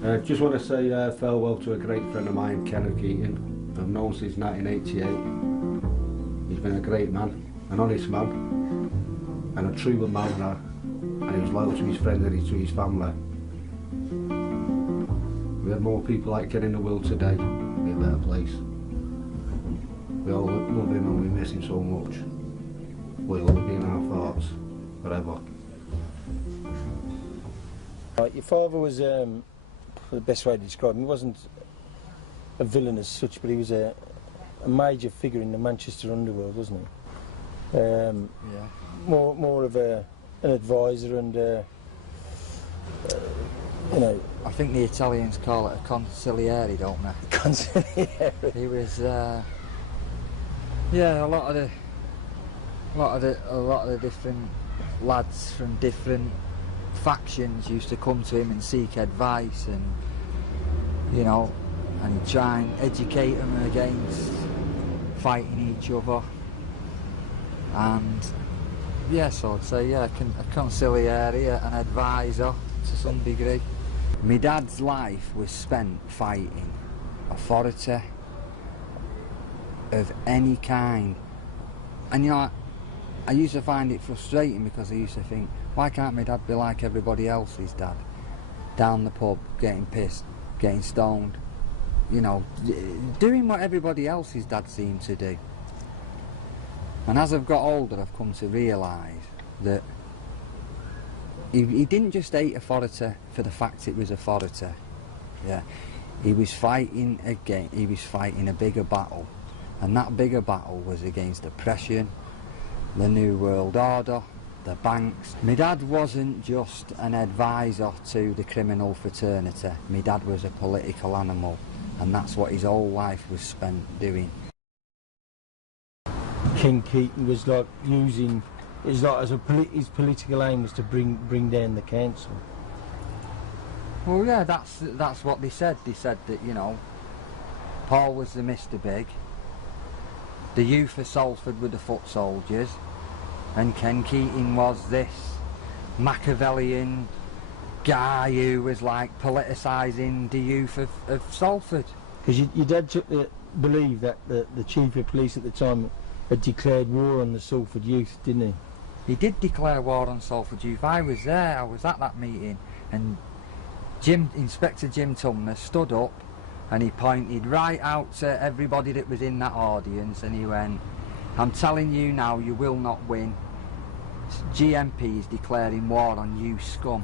Just want to say farewell to a great friend of mine, Ken Keating. I've known since 1988. He's been a great man, an honest man, and a true man, and he was loyal to his friends and to his family. We have more people like Ken in the world today, it'd be a better place. We all love him and we miss him so much. But he'll be in our thoughts forever. Your father was, the best way to describe him, he wasn't a villain as such, but he was a major figure in the Manchester Underworld, wasn't he? Yeah. More of an advisor and, you know... I think the Italians call it a consigliere, don't they? Consigliere. He was, yeah, a lot of the different lads from different factions used to come to him and seek advice, and you know, and he'd try and educate them against fighting each other. And yeah, so I'd say yeah, a consigliere, an advisor to some degree. My dad's life was spent fighting authority of any kind, and you know, I used to find it frustrating because I used to think, why can't my dad be like everybody else's dad? Down the pub, getting pissed, getting stoned, you know, doing what everybody else's dad seemed to do. And as I've got older, I've come to realise that he didn't just hate authority for the fact it was authority. Yeah, he was fighting a bigger battle, and that bigger battle was against oppression, the New World Order, the banks. My dad wasn't just an advisor to the criminal fraternity. My dad was a political animal, and that's what his whole life was spent doing. King Keating was like using, it's like as his political aim was to bring down the council. Well, yeah, that's what they said. They said that, you know, Paul was the Mr. Big, the youth of Salford were the foot soldiers, and Ken Keating was this Machiavellian guy who was like politicising the youth of Salford. Because your dad believed that the chief of police at the time had declared war on the Salford youth, didn't he? He did declare war on Salford youth. I was there, I was at that meeting, and Inspector Jim Tumner stood up and he pointed right out to everybody that was in that audience, and he went, I'm telling you now, you will not win. GMP is declaring war on you scum.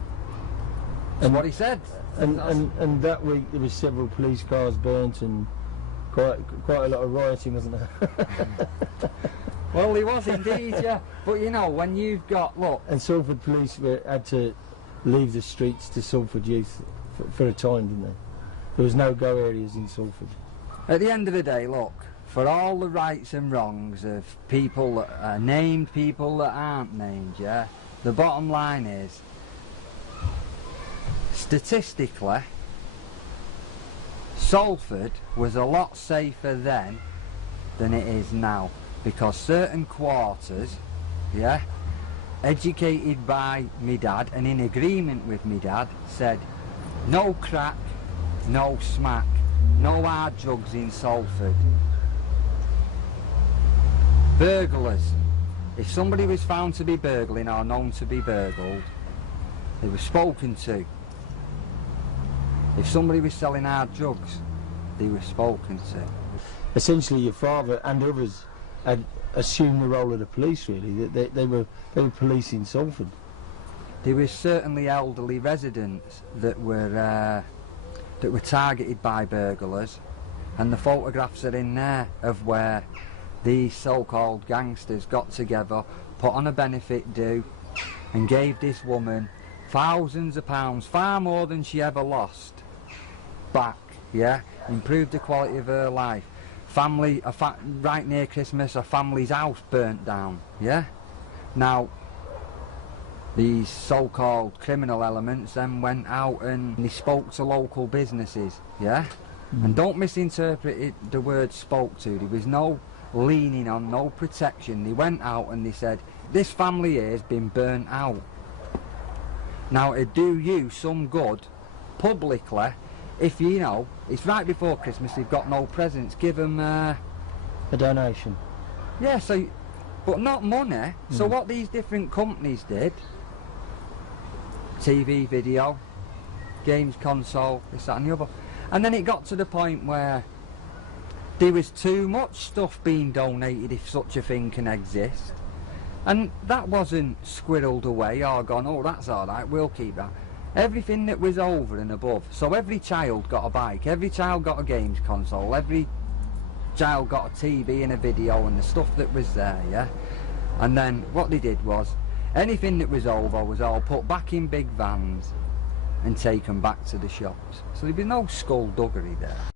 That's what he said. And that week there was several police cars burnt and quite a lot of rioting, wasn't there? Well, he was indeed, yeah. But you know, when you've got, look... And Salford police had to leave the streets to Salford youth for a time, didn't they? There was no go areas in Salford. At the end of the day, look, for all the rights and wrongs of people that are named, people that aren't named, yeah, the bottom line is, statistically, Salford was a lot safer then than it is now, because certain quarters, yeah, educated by me dad and in agreement with me dad, said no crack, no smack, no hard drugs in Salford. Burglars. If somebody was found to be burgling or known to be burgled, they were spoken to. If somebody was selling hard drugs, they were spoken to. Essentially your father and others had assumed the role of the police, really. They were policing Salford. There were certainly elderly residents that were targeted by burglars, and the photographs are in there of where these so-called gangsters got together, put on a benefit do, and gave this woman thousands of pounds, far more than she ever lost, back, yeah? Improved the quality of her life. Family, right near Christmas, a family's house burnt down, yeah? Now, these so-called criminal elements then went out and they spoke to local businesses, yeah? And don't misinterpret it, the word spoke to. There was no leaning on, no protection. They went out and they said, this family here has been burnt out. Now, to do you some good, publicly, if you know, it's right before Christmas, they've got no presents, give them A donation. yeah, so, but not money. So what these different companies did, TV, video, games console, this, that and the other, and then it got to the point where there was too much stuff being donated, if such a thing can exist, and that wasn't squirreled away or gone, oh that's alright, we'll keep that. Everything that was over and above, so every child got a bike, every child got a games console, every child got a TV and a video and the stuff that was there, yeah? And then what they did was, anything that was over was all put back in big vans and taken back to the shops. So there'd be no skullduggery there.